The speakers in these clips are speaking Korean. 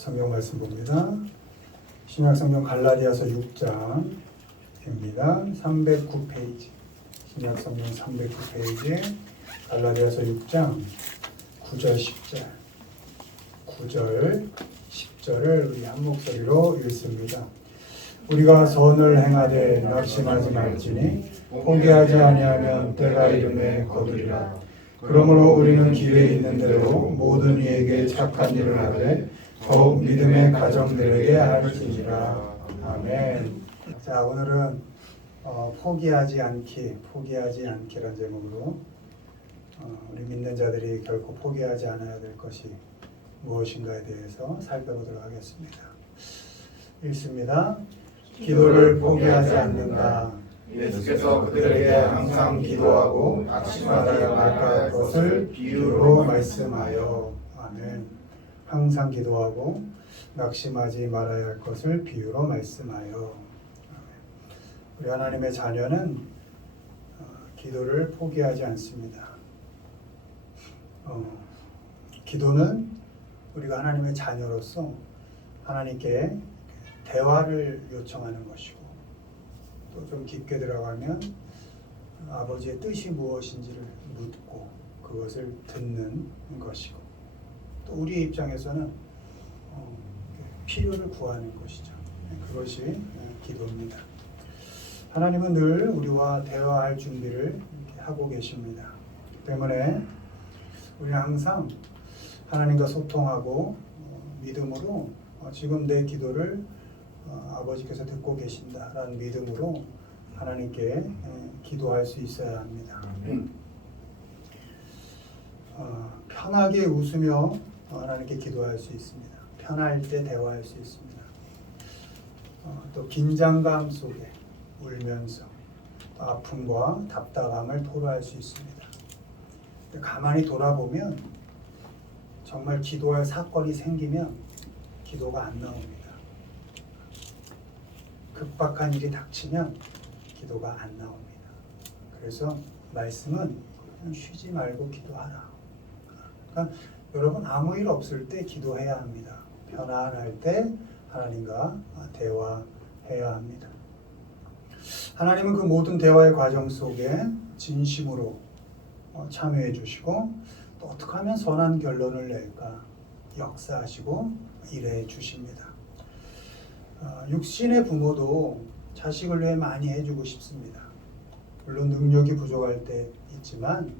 성경 말씀 봅니다. 신약성경 갈라디아서 6장입니다. 309페이지. 신약성경 309페이지 갈라디아서 6장 9절 10절 9절 10절을 우리 한 목소리로 읽습니다. 우리가 선을 행하되 낙심하지 말지니 포기하지 아니하면 때가 이름에 거두리라. 그러므로 우리는 기회 있는 대로 모든 이에게 착한 일을 하되 더욱 믿음의 가정들에게 할지니라. 아멘. 자, 오늘은 포기하지 않기라는 제목으로 우리 믿는 자들이 결코 포기하지 않아야 될 것이 무엇인가에 대해서 살펴보도록 하겠습니다. 읽습니다. 기도를 포기하지 않는다. 예수께서 그들에게 항상 기도하고 낙심하지 말까 할 것을 비유로 말씀하여. 아멘. 항상 기도하고 낙심하지 말아야 할 것을 비유로 말씀하여. 아멘. 우리 하나님의 자녀는 기도를 포기하지 않습니다. 기도는 우리가 하나님의 자녀로서 하나님께 대화를 요청하는 것이고, 또 좀 깊게 들어가면 아버지의 뜻이 무엇인지를 묻고 그것을 듣는 것이고, 또 우리의 입장에서는 필요를 구하는 것이죠. 그것이 기도입니다. 하나님은 늘 우리와 대화할 준비를 하고 계십니다. 때문에 우리는 항상 하나님과 소통하고 믿음으로 지금 내 기도를 아버지께서 듣고 계신다라는 믿음으로 하나님께 기도할 수 있어야 합니다. 편하게 웃으며 하나님께 기도할 수 있습니다. 편할 때 대화할 수 있습니다. 또 긴장감 속에 울면서 또 아픔과 답답함을 토로할 수 있습니다. 가만히 돌아보면 정말 기도할 사건이 생기면 기도가 안 나옵니다. 급박한 일이 닥치면 기도가 안 나옵니다. 그래서 말씀은 쉬지 말고 기도하라. 그러니까 여러분 아무 일 없을 때 기도해야 합니다. 편안할 때 하나님과 대화해야 합니다. 하나님은 그 모든 대화의 과정 속에 진심으로 참여해 주시고, 또 어떻게 하면 선한 결론을 낼까 역사하시고 일해 주십니다. 육신의 부모도 자식을 위해 많이 해주고 싶습니다. 물론 능력이 부족할 때 있지만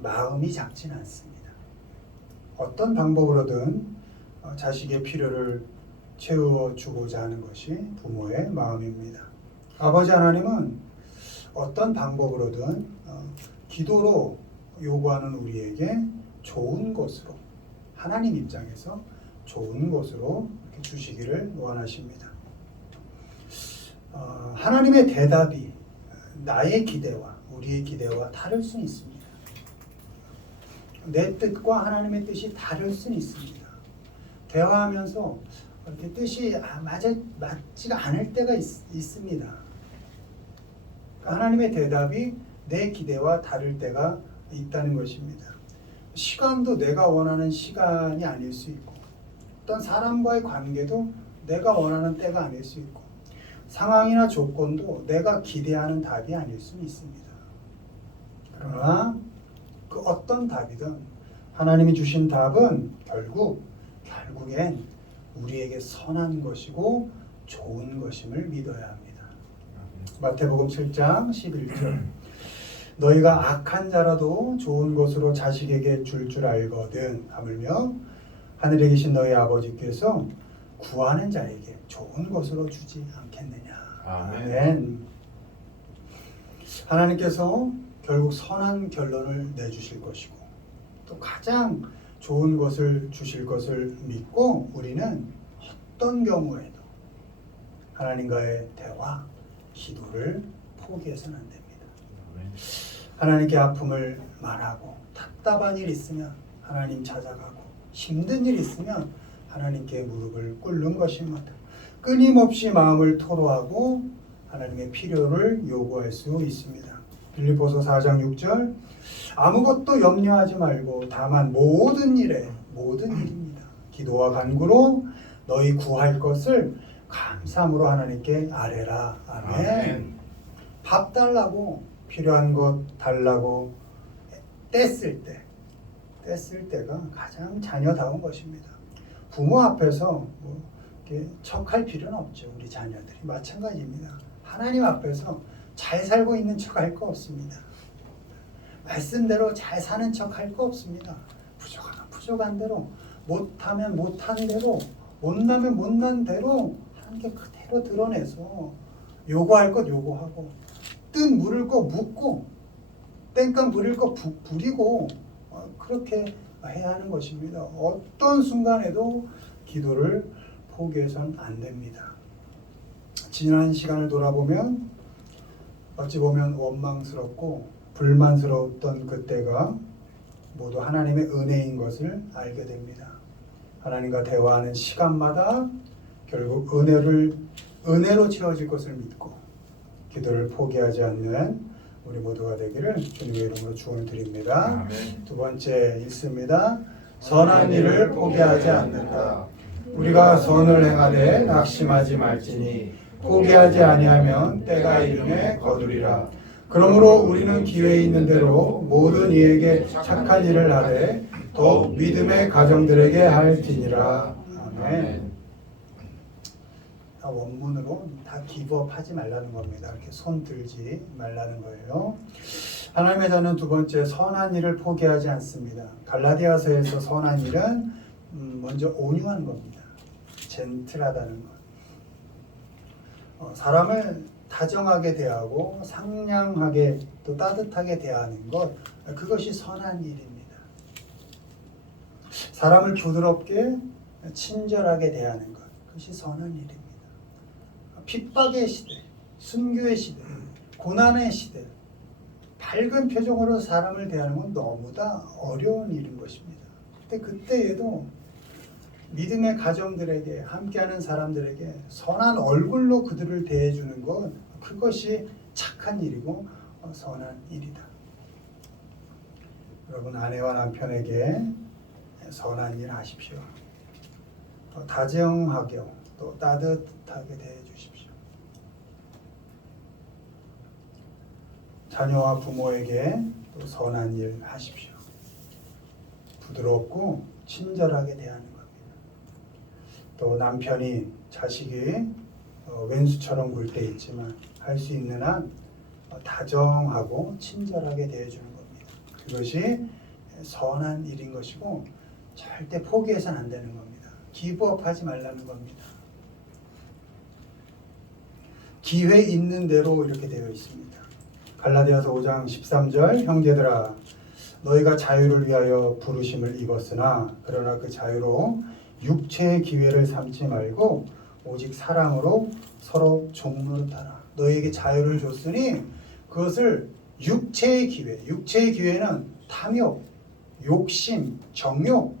마음이 작진 않습니다. 어떤 방법으로든 자식의 필요를 채워주고자 하는 것이 부모의 마음입니다. 아버지 하나님은 어떤 방법으로든 기도로 요구하는 우리에게 좋은 것으로, 하나님 입장에서 좋은 것으로 주시기를 원하십니다. 하나님의 대답이 나의 기대와 우리의 기대와 다를 수는 있습니다. 내 뜻과 하나님의 뜻이 다를 수는 있습니다. 대화하면서 이렇게 뜻이 맞지가 않을 때가 있습니다. 하나님의 대답이 내 기대와 다를 때가 있다는 것입니다. 시간도 내가 원하는 시간이 아닐 수 있고, 어떤 사람과의 관계도 내가 원하는 때가 아닐 수 있고, 상황이나 조건도 내가 기대하는 답이 아닐 수 있습니다. 그러나 그 어떤 답이든 하나님이 주신 답은 결국엔 우리에게 선한 것이고 좋은 것임을 믿어야 합니다. 마태복음 7장 11절 너희가 악한 자라도 좋은 것으로 자식에게 줄 알거든 하물며 하늘에 계신 너희 아버지께서 구하는 자에게 좋은 것으로 주지 않겠느냐. 아멘. 하나님께서 결국 선한 결론을 내주실 것이고, 또 가장 좋은 것을 주실 것을 믿고 우리는 어떤 경우에도 하나님과의 대화, 기도를 포기해서는 안 됩니다. 하나님께 아픔을 말하고, 답답한 일 있으면 하나님 찾아가고, 힘든 일 있으면 하나님께 무릎을 꿇는 것입니다. 끊임없이 마음을 토로하고 하나님의 필요를 요구할 수 있습니다. 빌립보서 4장 6절 아무것도 염려하지 말고 다만 모든 일입니다. 기도와 간구로 너희 구할 것을 감사함으로 하나님께 아뢰라. 아멘. 아멘. 밥 달라고 필요한 것 달라고 뗐을 때가 가장 자녀다운 것입니다. 부모 앞에서 뭐 이렇게 척할 필요는 없죠. 우리 자녀들이 마찬가지입니다. 하나님 앞에서 잘 살고 있는 척 할 거 없습니다. 말씀대로 잘 사는 척 할 거 없습니다. 부족하면 부족한 대로, 못하면 못한 대로, 못나면 못난 대로 하는 게 그대로 드러내서 요구할 것 요구하고, 뜻 물을 거 묻고, 땡깡 부릴 거 부리고, 그렇게 해야 하는 것입니다. 어떤 순간에도 기도를 포기해서는 안 됩니다. 지난 시간을 돌아보면 어찌 보면 원망스럽고 불만스러웠던 그때가 모두 하나님의 은혜인 것을 알게 됩니다. 하나님과 대화하는 시간마다 결국 은혜로 채워질 것을 믿고 기도를 포기하지 않는 우리 모두가 되기를 주님의 이름으로 축원을 드립니다. 아멘. 두 번째 읽습니다. 선한 일을 포기하지 않는다. 우리가 선을 행하되 낙심하지 말지니 포기하지 아니하면 때가 이름에 거두리라. 그러므로 우리는 기회 있는 대로 모든 이에게 착한 일을 하되 더욱 믿음의 가정들에게 할지니라. 아멘. 원문으로 다 기브업하지 말라는 겁니다. 이렇게 손 들지 말라는 거예요. 하나님의 자는 두 번째 선한 일을 포기하지 않습니다. 갈라디아서에서 선한 일은 먼저 온유한 겁니다. 젠틀하다는 것. 사람을 다정하게 대하고 상냥하게 또 따뜻하게 대하는 것, 그것이 선한 일입니다. 사람을 부드럽게 친절하게 대하는 것, 그것이 선한 일입니다. 핍박의 시대, 순교의 시대, 고난의 시대, 밝은 표정으로 사람을 대하는 건 너무나 어려운 일인 것입니다. 근데 그때에도 믿음의 가정들에게, 함께하는 사람들에게 선한 얼굴로 그들을 대해주는 것, 그것이 착한 일이고 선한 일이다. 여러분, 아내와 남편에게 선한 일 하십시오. 다정하게 또 따뜻하게 대해주십시오. 자녀와 부모에게 또 선한 일 하십시오. 부드럽고 친절하게 대하는 겁니다. 또 남편이 자식이 왼수처럼 굴 때 있지만 할 수 있는 한 다정하고 친절하게 대해주는 겁니다. 그것이 선한 일인 것이고 절대 포기해서는 안 되는 겁니다. 기브업하지 말라는 겁니다. 기회 있는 대로 이렇게 되어 있습니다. 갈라디아서 5장 13절 형제들아 너희가 자유를 위하여 부르심을 입었으나 그러나 그 자유로 육체의 기회를 삼지 말고 오직 사랑으로 서로 종노릇하라. 너희에게 자유를 줬으니 그것을 육체의 기회는 탐욕, 욕심, 정욕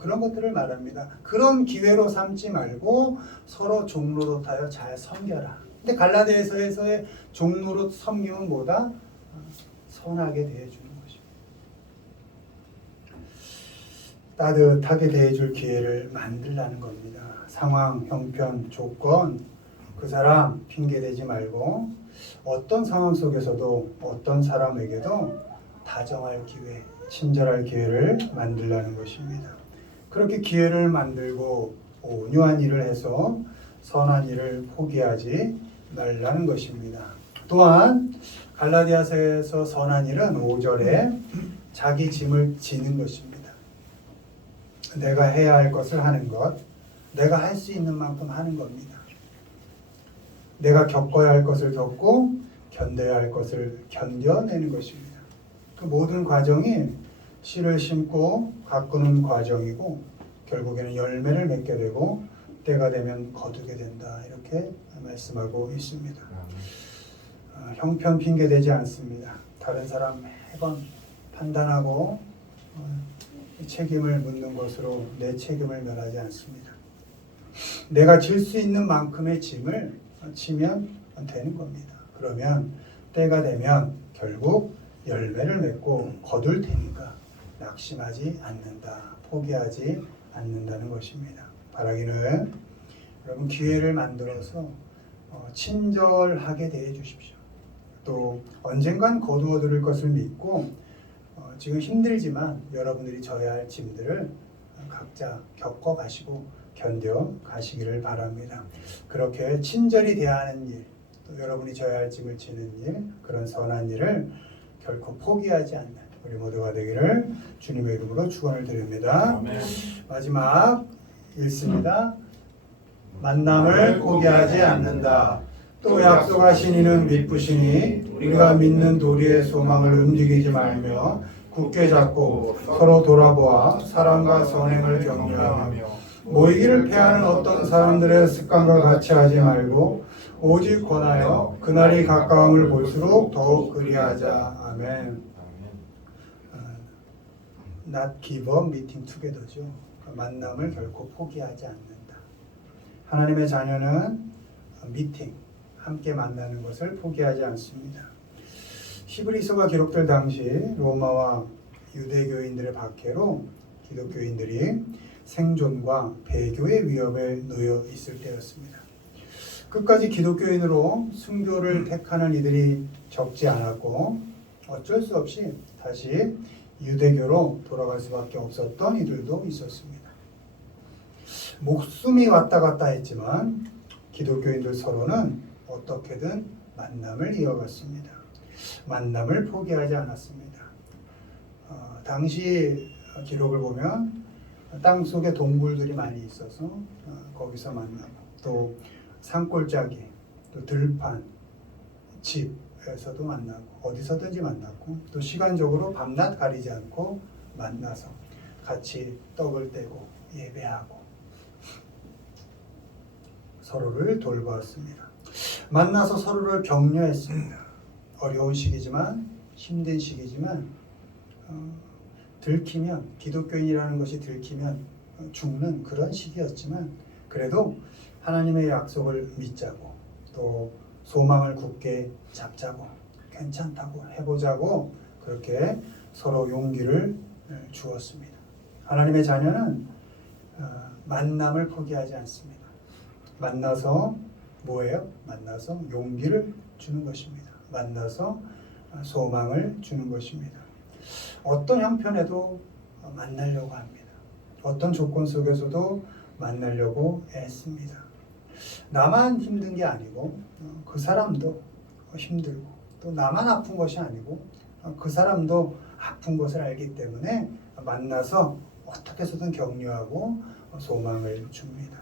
그런 것들을 말합니다. 그런 기회로 삼지 말고 서로 종노릇하여 잘 섬겨라. 근데 갈라디아서에서의 종노릇 섬김은 뭐다? 선하게 대해주는 것입니다. 따뜻하게 대해줄 기회를 만들라는 겁니다. 상황, 형편, 조건, 그 사람 핑계대지 말고 어떤 상황 속에서도 어떤 사람에게도 다정할 기회, 친절할 기회를 만들라는 것입니다. 그렇게 기회를 만들고 온유한 일을 해서 선한 일을 포기하지 말라는 것입니다. 또한 갈라디아서에서 선한 일은 5절에 자기 짐을 지는 것입니다. 내가 해야 할 것을 하는 것, 내가 할 수 있는 만큼 하는 겁니다. 내가 겪어야 할 것을 겪고 견뎌야 할 것을 견뎌내는 것입니다. 그 모든 과정이 씨를 심고 가꾸는 과정이고 결국에는 열매를 맺게 되고 때가 되면 거두게 된다. 이렇게 말씀하고 있습니다. 형편 핑계대지 않습니다. 다른 사람 매번 판단하고 책임을 묻는 것으로 내 책임을 면하지 않습니다. 내가 질 수 있는 만큼의 짐을 지면 되는 겁니다. 그러면 때가 되면 결국 열매를 맺고 거둘 테니까 낙심하지 않는다. 포기하지 않는다는 것입니다. 바라기는 여러분 기회를 만들어서 친절하게 대해 주십시오. 또 언젠간 거두어 들을 것을 믿고 지금 힘들지만 여러분들이 져야 할 짐들을 각자 겪어 가시고 견뎌 가시기를 바랍니다. 그렇게 친절히 대하는 일, 또 여러분이 져야 할 짐을 지는 일, 그런 선한 일을 결코 포기하지 않는 우리 모두가 되기를 주님의 이름으로 축원을 드립니다. 아멘. 마지막 읽습니다. 만남을 포기하지 않는다. 또 약속하신 이는 믿으시니 우리가 믿는 도리의 소망을 움직이지 말며 굳게 잡고 서로 돌아보아 사랑과 선행을 격려하며 모이기를 피하는 어떤 사람들의 습관과 같이 하지 말고 오직 권하여 그날이 가까움을 볼수록 더욱 그리하자. 아멘. Not give up, meeting together죠. 만남을 결코 포기하지 않는다. 하나님의 자녀는 미팅, 함께 만나는 것을 포기하지 않습니다. 히브리서가 기록될 당시 로마와 유대교인들의 박해로 기독교인들이 생존과 배교의 위협에 놓여 있을 때였습니다. 끝까지 기독교인으로 순교를 택하는 이들이 적지 않았고 어쩔 수 없이 다시 유대교로 돌아갈 수밖에 없었던 이들도 있었습니다. 목숨이 왔다 갔다 했지만 기독교인들 서로는 어떻게든 만남을 이어갔습니다. 만남을 포기하지 않았습니다. 당시 기록을 보면 땅 속에 동굴들이 많이 있어서 거기서 만나고 또 산골짜기, 또 들판, 집에서도 만나고 어디서든지 만났고 또 시간적으로 밤낮 가리지 않고 만나서 같이 떡을 떼고 예배하고 서로를 돌보았습니다. 만나서 서로를 격려했습니다. 어려운 시기지만 힘든 시기지만 들키면 기독교인이라는 것이 들키면 죽는 그런 시기였지만 그래도 하나님의 약속을 믿자고 또 소망을 굳게 잡자고 괜찮다고 해보자고 그렇게 서로 용기를 주었습니다. 하나님의 자녀는 만남을 포기하지 않습니다. 만나서 뭐예요? 만나서 용기를 주는 것입니다. 만나서 소망을 주는 것입니다. 어떤 형편에도 만나려고 합니다. 어떤 조건 속에서도 만나려고 애씁니다. 나만 힘든 게 아니고 그 사람도 힘들고 또 나만 아픈 것이 아니고 그 사람도 아픈 것을 알기 때문에 만나서 어떻게 해서든 격려하고 소망을 줍니다.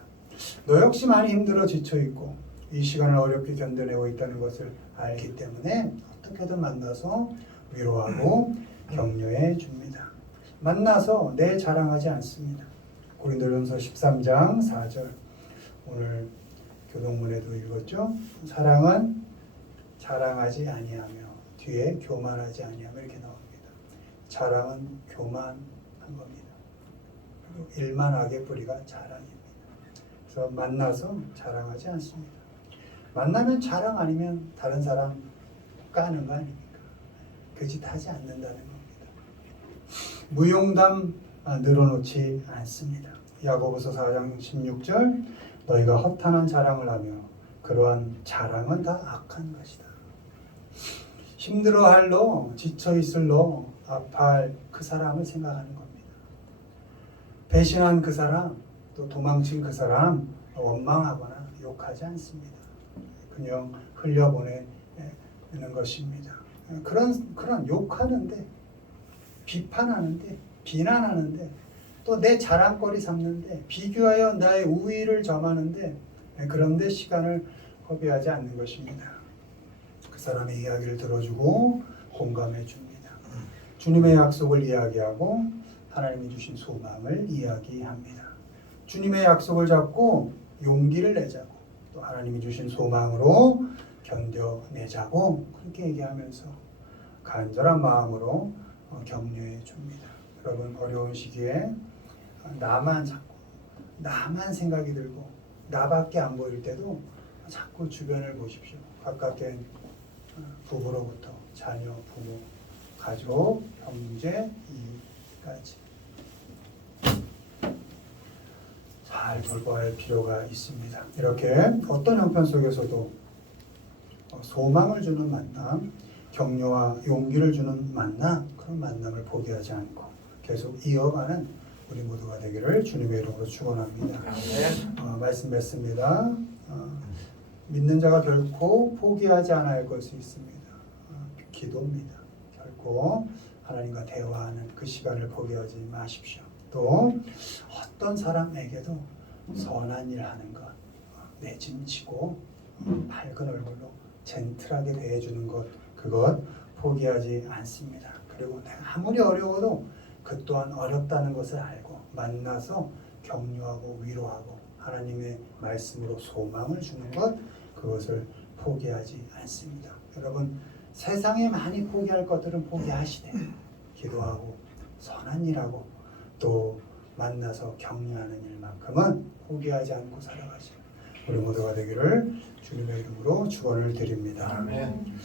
너 역시 많이 힘들어 지쳐있고 이 시간을 어렵게 견뎌내고 있다는 것을 알기 때문에 어떻게든 만나서 위로하고 격려해 줍니다. 만나서 내 자랑하지 않습니다. 고린도전서 13장 4절 오늘 교동문에도 읽었죠. 사랑은 자랑하지 아니하며 뒤에 교만하지 아니하며 이렇게 나옵니다. 자랑은 교만한 겁니다. 그리고 일만 악의 뿌리가 자랑입니다. 그래서 만나서 자랑하지 않습니다. 만나면 자랑 아니면 다른 사람 까는 거 아닙니까? 그 짓 하지 않는다는 겁니다. 무용담 늘어놓지 않습니다. 야고보서 4장 16절 너희가 허탄한 자랑을 하며 그러한 자랑은 다 악한 것이다. 힘들어할 너, 지쳐있을 너, 아파할 그 사람을 생각하는 겁니다. 배신한 그 사람, 또 도망친 그 사람 원망하거나 욕하지 않습니다. 그냥 흘려보내는 것입니다. 그런 욕하는데 비판하는데 비난하는데 또 내 자랑거리 삼는데 비교하여 나의 우위를 점하는데 그런데 시간을 허비하지 않는 것입니다. 그 사람의 이야기를 들어주고 공감해 줍니다. 주님의 약속을 이야기하고 하나님이 주신 소망을 이야기합니다. 주님의 약속을 잡고 용기를 내자고 또 하나님이 주신 소망으로 견뎌내자고 그렇게 얘기하면서 간절한 마음으로 격려해 줍니다. 여러분 어려운 시기에 나만 자꾸 나만 생각이 들고 나밖에 안 보일 때도 자꾸 주변을 보십시오. 가깝게 부부로부터 자녀, 부모, 가족, 형제, 이까지 잘 돌봐야 할 필요가 있습니다. 이렇게 어떤 형편 속에서도 소망을 주는 만남, 격려와 용기를 주는 만남, 그런 만남을 포기하지 않고 계속 이어가는 우리 모두가 되기를 주님의 이름으로 축원합니다. 말씀 맺습니다. 믿는 자가 결코 포기하지 않아야 할 것이 있습니다. 기도입니다. 결코 하나님과 대화하는 그 시간을 포기하지 마십시오. 또 어떤 사람에게도 선한 일 하는 것, 내짐지고 밝은 얼굴로 젠틀하게 대해주는 것, 그것 포기하지 않습니다. 그리고 내가 아무리 어려워도 그 또한 어렵다는 것을 알고 만나서 격려하고 위로하고 하나님의 말씀으로 소망을 주는 것, 그것을 포기하지 않습니다. 여러분, 세상에 많이 포기할 것들은 포기하시되 기도하고 선한 일하고 또 만나서 격려하는 일만큼은 포기하지 않고 살아가시는 우리 모두가 되기를 주님의 이름으로 축원을 드립니다. 아멘.